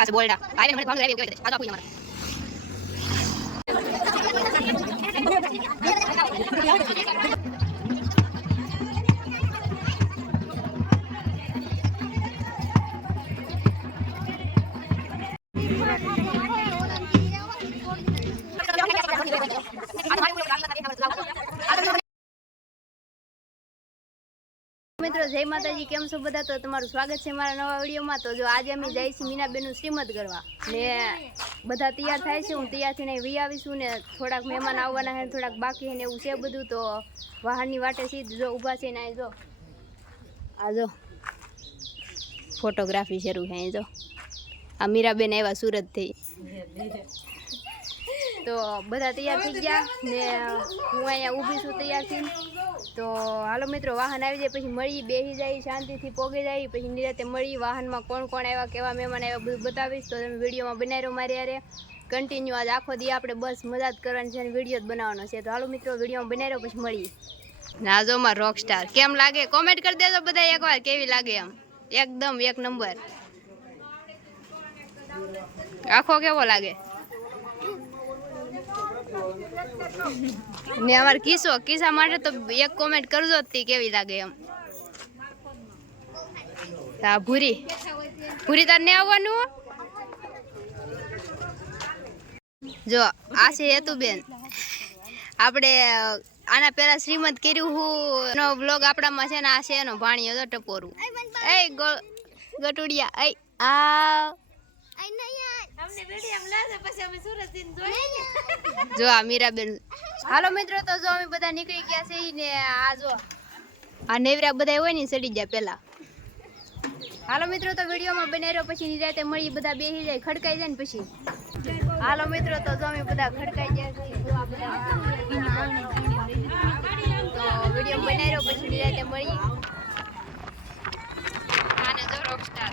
પાસે બોલડા ભાઈ મને ભાંગ લાવી કે આ તો આપું અમારે મિત્રો, જય માતાજી, કેમ છો બધા? તો તમારું સ્વાગત છે મારા નવા વિડીયોમાં. તો જો આજે અમે જઈએ છીએ મીનાબેનનું શ્રીમદ કરવા ને બધા તૈયાર થાય છે. હું તૈયાર થઈને વી આવીશું ને થોડાક મહેમાન આવવાના છે થોડાક બાકી ને એવું છે બધું. તો વાહનની વાટે સીધ જો ઊભા છે ને જો. આ જો ફોટોગ્રાફી શરૂ છે જો. આ મીરાબેન આવ્યા સુરતથી. તો બધા તૈયાર થઈ ગયા ને હું અહીંયા ઊભી છું તૈયાર થઈને. તો હાલો મિત્રો વાહન આવી જાય પછી મળી બેસી જાય શાંતિથી પોગી જાય પછી નિરાતે મળી વાહનમાં કોણ કોણ આવ્યા કેવા મહેમાન આવ્યા બધું બતાવીશ. તો તમે વિડીયોમાં બનાવી રહ્યો મારી યારે કન્ટિન્યુ આજ આખો દી આપણે બસ મજા જ કરવાની છે અને વીડિયો જ બનાવવાનો છે. તો હાલો મિત્રો વિડીયોમાં બનાવી રહ્યો પછી મળી. નાઝોમાં રોક સ્ટાર કેમ લાગે? કોમેન્ટ કરી દેજો બધા એકવાર કેવી લાગે એમ? એકદમ એક નંબર. આખો કેવો લાગે? ને અમારે કિસ્સો કિસ્સા માટે તો એક કોમેન્ટ કરજો જ કેવી લાગે એમ. હા ભૂરી. ભૂરી તાર ને આવવાનું જો આ છે હેતુબેન. આપણે આના પહેલા શ્રીમંત કર્યું હું. એનો બ્લોગ આપણામાં છે ને આ છે એનો ભાણિયો હતો ટપોરું. એ ગટુડિયા એ આ જો આ મીરાબેન હાલો મિત્રો, તો જો અમે બધા નીકળી ગયા છે ને આ જો આ નેવરા બધા હોય ને સડી જાય પેલા હાલો મિત્રો, તો વિડીયોમાં બનાવ્યો પછી નિરાતે મળી બધા બેસી જાય, ખડકાઈ જાય ને પછી. હાલો મિત્રો, તો જો અમે બધા ખડકાઈ ગયા છે જો આ બધા તો વીડિયો બનાવી રહ્યો પછી નિરાતે મળી. આને જો રોકસ્ટાર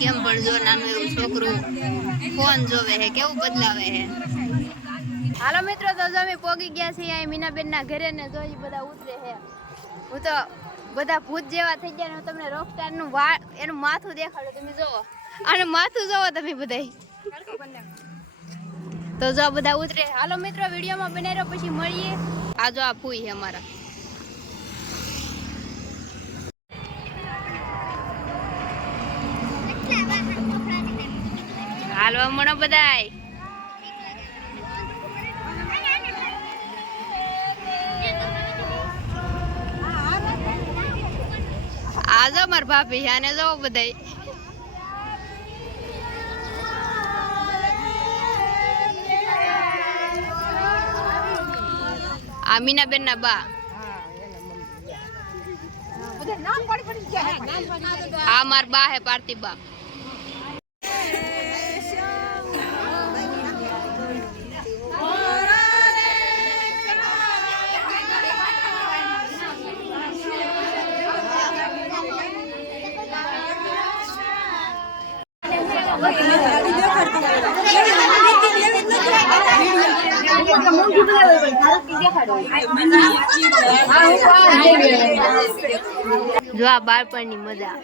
કેમ પણ જો એવું છોકરું? ફોન જોવે હે, કેવું બદલાવે હે? હાલો મિત્રો, તો અમે પોગી ગયા છીએ અહીં મીનાબેન ના ઘરે ને જો બધા ઉતરે હે. હું તો બધા ભૂત જેવા થઈ ગયા હું તમને રોકસ્ટારનું વાળ એનું માથું દેખાડું, તમે જોવો અને માથું જોવો તમે બધાય. તો જો બધા ઉતરે હાલો મિત્રો, વિડીયોમાં બનાવ્યો પછી મળીએ. આ જો આ ફૂઈ છે અમારા. હાલવા મળો બધાય. આ જો માર ભાભી આને જો બધાય. આ મીનાબેન ના બા આ માર બા હે પાર્થિવ બા જો આ બાળપણની મજા.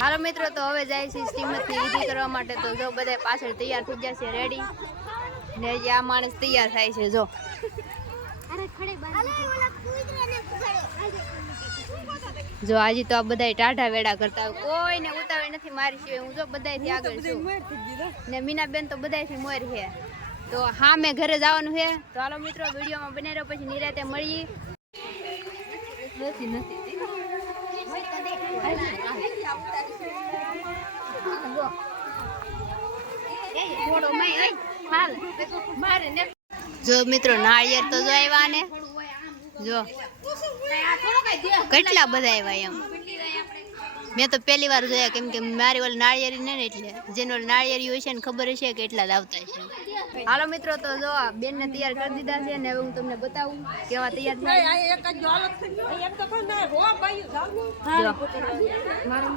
હાલો મિત્રો તો હવે જાય છે શ્રીમતી વિધિ કરવા માટે. તો જો બધા પાછળ તૈયાર થઈ જશે રેડી ને આ માણસ તૈયાર થાય છે જો. જો આજે તો આ બધા ટાઢા વેડા કરતા. કોઈને ઉતાવળ નથી મારી સિવાય. હું જો બધાથી આગળ છું. ને મીનાબેન તો બધાથી મોર છે. તો હા મેં ઘરે જવાનું છે. તો હાલો મિત્રો વિડીયોમાં બને રહ્યો પછી નિરાતે મળીએ. નથી નથી જો મિત્રો નાળિયેર તો જો આવ્યા ને જો. કેટલા બધા આવ્યા એમ? મેં તો પહેલી વાર જોયા કેમ કે મારી ઓલ નાળિયેરી ને એટલે. જેનો ઓલી નાળિયેરી હોય છે ને ખબર હશે કે એટલા જ આવતા છે. હાલો મિત્રો તો જો આ બેન ને તૈયાર કરી દીધા છે ને હવે હું તમને બતાવું કેવા તૈયાર થાય જો મારું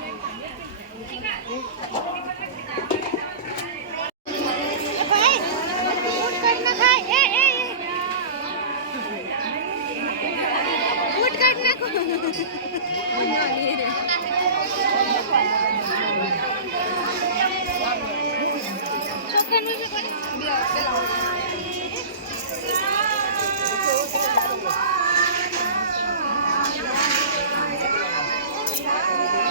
Yeah.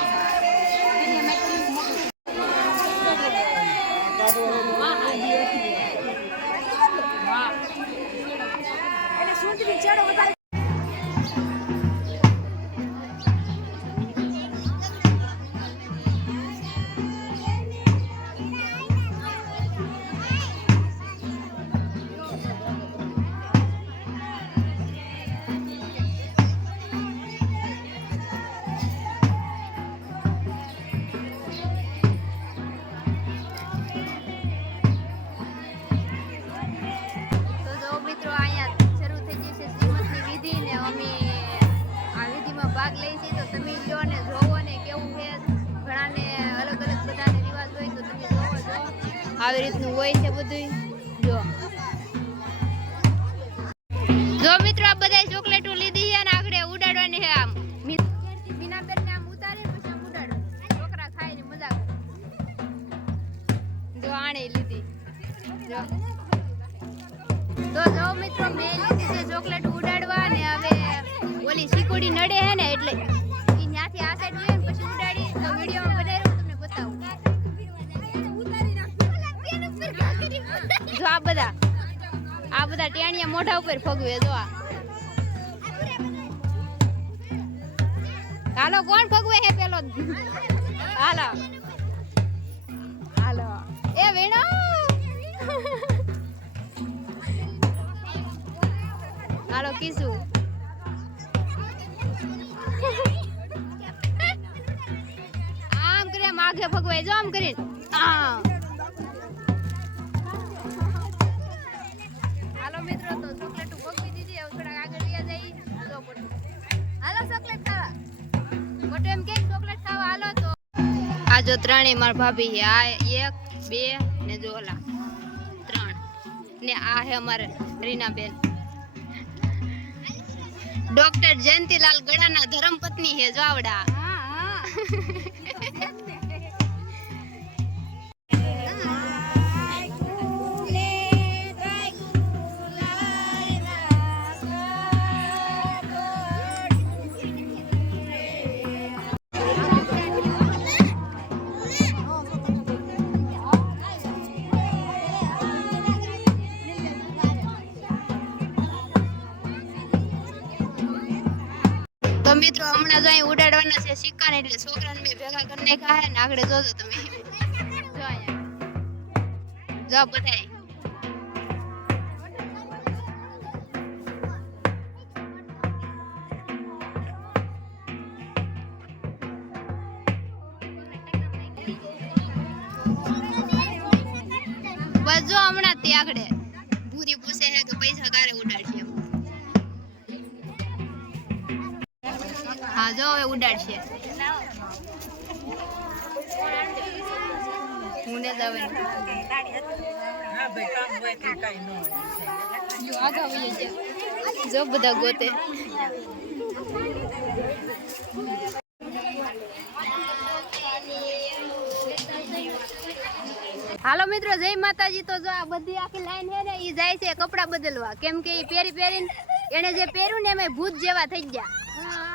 હોય છે બધું ઉપર ફગવે જો હાલો, કોણ ફગવે હે પેલો? હાલો. હાલો. એ વેણો. હાલો કીસુ આમ કરે માગે આગે જો આમ કરીને. આમ. જો ત્રણેય મારા ભાભી આ એક, બે ને જો ઓલા ત્રણ. ને આ હે અમારે રીનાબેન. ડોક્ટર જયંતિલાલ ગળાના ધર્મપત્ની હે જાવડા એટલે છોકરાને મેં ભેગા કરીને નાખ્યા ને આગળ જોજો તમે. જો અહીંયા જો બધાય. બસ જો હમણાં તે આગળ. ભૂરી પૂછે છે કે પૈસા કારે ઉડાડશે હા, જો હવે ઉડાડશે હું ને જ આવે. બધા ગોતે. હાલો મિત્રો જય માતાજી. તો જો આ બધી આખી લાઈન છે ને એ જાય છે કપડાં બદલવા. કેમ કે એ પહેરી પહેરીને એને જે પહેર્યું ને એમાં ભૂત જેવા થઈ ગયા.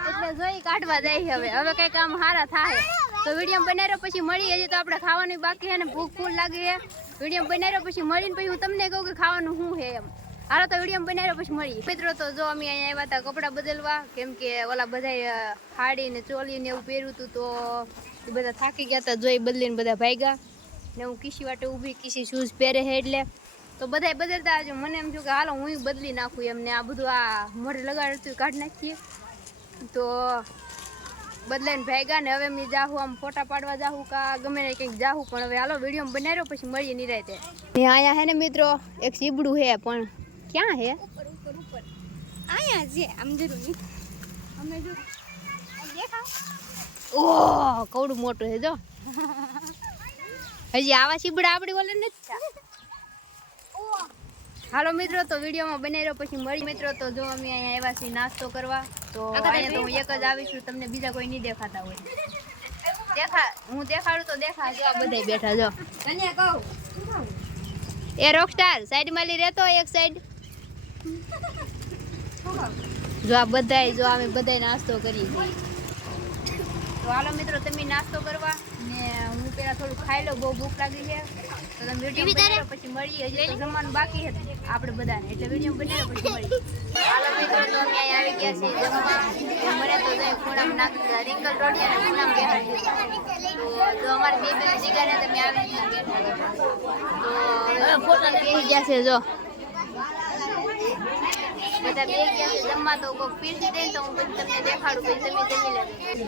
એટલે જોઈ કાઢવા જાય હવે. હવે કઈ કામ સારા થાય તો વીડિયો બનાવ્યો, પછી મળી હજી તો આપણે ખાવાનું બાકી છે ને ભૂખ ફૂલ લાગી છે. વીડિયો બનાવ્યો, પછી મળીને પછી હું તમને કહું કે ખાવાનું શું છે એમ. હાલો તો વીડિયો બનાવ્યો, પછી મળી મિત્રો, તો જો અમે અહીંયા આવ્યા હતા કપડાં બદલવા, કેમ કે ઓલા બધા હાડી ને ચોલી ને એવું પહેર્યું હતું તો એ બધા થાકી ગયા હતા, જોઈ બદલીને બધા ભાગ્યા. ને હું કિસી વાટે ઊભી, કિસી શૂઝ પહેરે છે એટલે. તો બધાય બદલતા હજુ મને એમ થયું કે હાલો હું બદલી નાખું એમને આ બધું આ મોઢે લગાડતું કાઢી નાખીએ. તો બદલાઈને ભેગા ને હવે મેં જાહું આમ ફોટા પાડવા જાહું કા ગમે ને કંઈક જાહું પણ હવે હાલો વીડિયો બનાવ્યો પછી મળીએ નિરાતે. ને અહીંયા હે ને મિત્રો એક સીબડું હે પણ ક્યાં હે? અહીંયા છે આમ જરૂર નહીં. અમે જો દેખાવ. ઓહ કવડું મોટું છે જો. હજી આવા સીબડા આપણી ઓલે નથી. હાલો મિત્રો તો વિડીયોમાં બને રહ્યો પછી મળી મિત્રો તો જો અમે અહીંયા આવ્યા છીએ નાસ્તો કરવા તો અહીંયા તો હું એક જ આવીશું તમને બીજા કોઈ નહીં દેખાતા હોય. દેખા હું દેખાડું તો દેખા જો આ બધાય બેઠા જો. કહું. એ રોકસ્ટાર સાઈડમાં લઈ રહેતો એક સાઈડ. જો આ બધાય જો અમે બધાય નાસ્તો કરીએ છીએ. તો હાલો મિત્રો તમે નાસ્તો કરવા. ને હું પેલા થોડું ખાઈ લઉં બહુ ભૂખ લાગી છે. તો તમે વીડિયો બનાવો પછી મળીએ હજી તો જમવાનું બાકી છે. આપણે બધાને. એટલે વીડિયો બનાવો પછી મળીએ હાલો મિત્રો તો અમે અહીંયા આવી ગયા છીએ જમવા. તો મને તો જઈ ખૂણામાં નાખી દીધા. રિંકલ રોડિયા ને ખૂણામાં બેહાડી દીધા. તો જો અમારે બે બે જીગા ને તમે આવી રીતના બેઠા તો ફોટો બેસી ગયા છે જો. બધા બે ગયા છે જમવા. તો કોક પીરસી દે તો હું પછી તમને દેખાડું પછી તમે જમી લેજો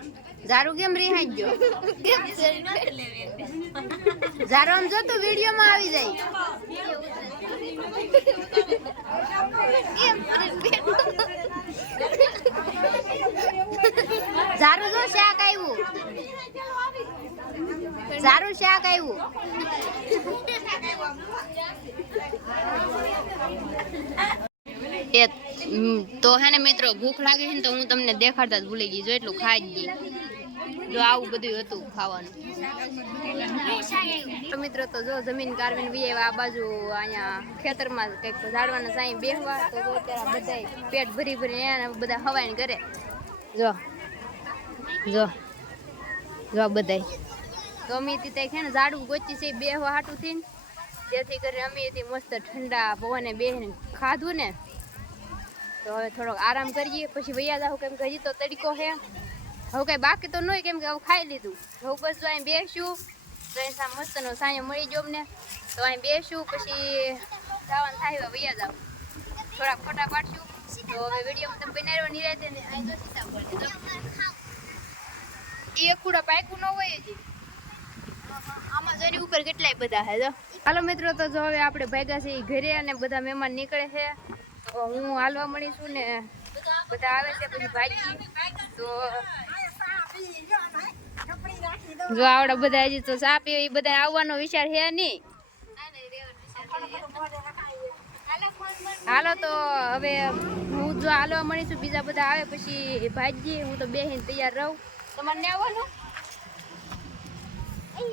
ઝારુ કેમ રિહાઈ ગયો ઝારુ આમ જો તું વીડિયો માં આવી જાય. ઝારું જો શાક આવ્યું ઝારું શાક આવ્યું એ તો હે ને મિત્રો, ભૂખ લાગે છે ને તો હું તમને દેખાડતા જ ભૂલી ગઈ, જો એટલું ખાઈ ગઈ. જો આવું બધું હતું ખાવાનું. તો મિત્રો, તો જો જમીન કારવીને બી આ બાજુ અહીંયા ખેતરમાં કંઈક ઝાડવાના સાંઈ બેહવા, તો અત્યારે બધાય પેટ ભરી ભરી એને બધા હવાઈને કરે જો જો જો બધાય. તો અમે ત્યાં છે ને ઝાડવું ગોચી છે બેહવા હાટું થઈને. જેથી કરીને અમે મસ્ત ઠંડા પવને બેહીને ખાધું ને. તો હવે થોડોક આરામ કરીએ, પછી વૈયા જાવ કેમ કે હજી તો તડકો છે. હવે કઈ બાકી તો નહીં કેમ કે હવે ખાઈ લીધું. હવે બસ જો અહીં બેસું, તો સા મસ્તનો સાંજે મળી જો અમને. તો અહીં બેસું, પછી જવાનું થાય હવે વૈયા જાવ થોડાક ફોટા પાડશું. તો હવે વીડિયો તમે બનાવ્યો નિરાતે ને અહીં તો પાક્યું ન હોય આમાં ઉપર કેટલાય બધા હે જો. હાલો મિત્રો, તો જો હવે આપણે ભેગા છે ઘરે અને બધા મહેમાન નીકળે છે. તો હું હાલવા મળીશું ને, બધા આવે છે, પછી ભાજી તો જો આવડા બધા હજી તો સાપ એ બધા આવવાનો વિચાર છે નહીં. હાલો તો હવે હું જો હાલવા મળીશું બીજા બધા આવે, પછી ભાજી હું તો બેહીને તૈયાર રહું. તમારે આવવાનું?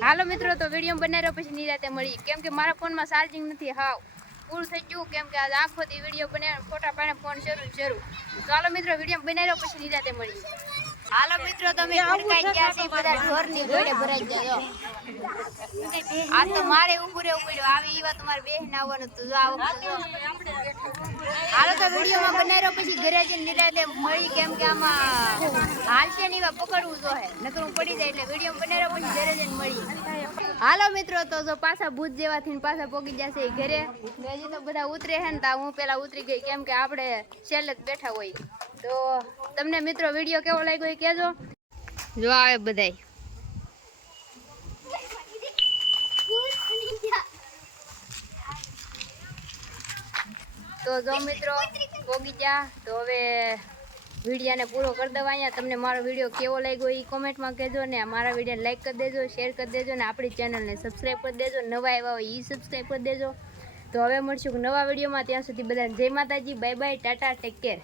હાલો મિત્રો, તો વીડિયો બનાવ્યો, પછી નિરાતે મળી. કેમ કે મારા ફોનમાં ચાર્જિંગ નથી, હાવ. પૂરું થઈ ગયું, કેમ કે આજ આખો વીડિયો બનાવ્યો ફોટા પાડે ફોન જરૂર જરૂર. ચાલો મિત્રો વીડિયો બનાવ્યો, પછી નિરાતે મળી હાલો મિત્રો તમે ભડકાઈ ગયા છે બધા ઢોરની ઘોડે ભરાઈ ગયા જો. આ તો મારે ઉભું રહેવું પડ્યું. આવી વાત તમારે બેહીને આવવાનું તું જો આ વખતે હાલો તો વિડીયોમાં બનાવ્યો પછી ઘરે જઈને નિરાતે મળી કેમ કે આમાં હાલશે ને એવા પકડવું જોઈએ નકર હું પડી જાય એટલે વીડિયો બનાવ્યો પછી ઘરે જઈને મળી. હાલો મિત્રો તો જો પાછા ભૂત જેવા થઈને પાછા પોગી જશે ઘરે. હજી તો બધા ઉતરે હે ને તા હું પેલા ઉતરી ગઈ કેમ કે આપણે છેલ્લે જ બેઠા હોય. તો તમને મિત્રો વીડિયો કેવો લાગ્યો એ કહેજો. જો આવે બધાય. તો જો મિત્રો, પોગી ગયા. તો હવે વિડીયાને પૂરો કરી દેવા અહીંયા. તમને મારો વીડિયો કેવો લાગ્યો એ કોમેન્ટમાં કહેજો ને. મારા વિડીયોને લાઈક કરી દેજો શેર કરી દેજો ને આપણી ચેનલને સબસ્ક્રાઈબ કરી દેજો. નવા આવ્યા હોય એ સબસ્ક્રાઈબ કરી દેજો. તો હવે મળશું નવા વિડીયોમાં. ત્યાં સુધી બધાને જય માતાજી. Bye bye tata take care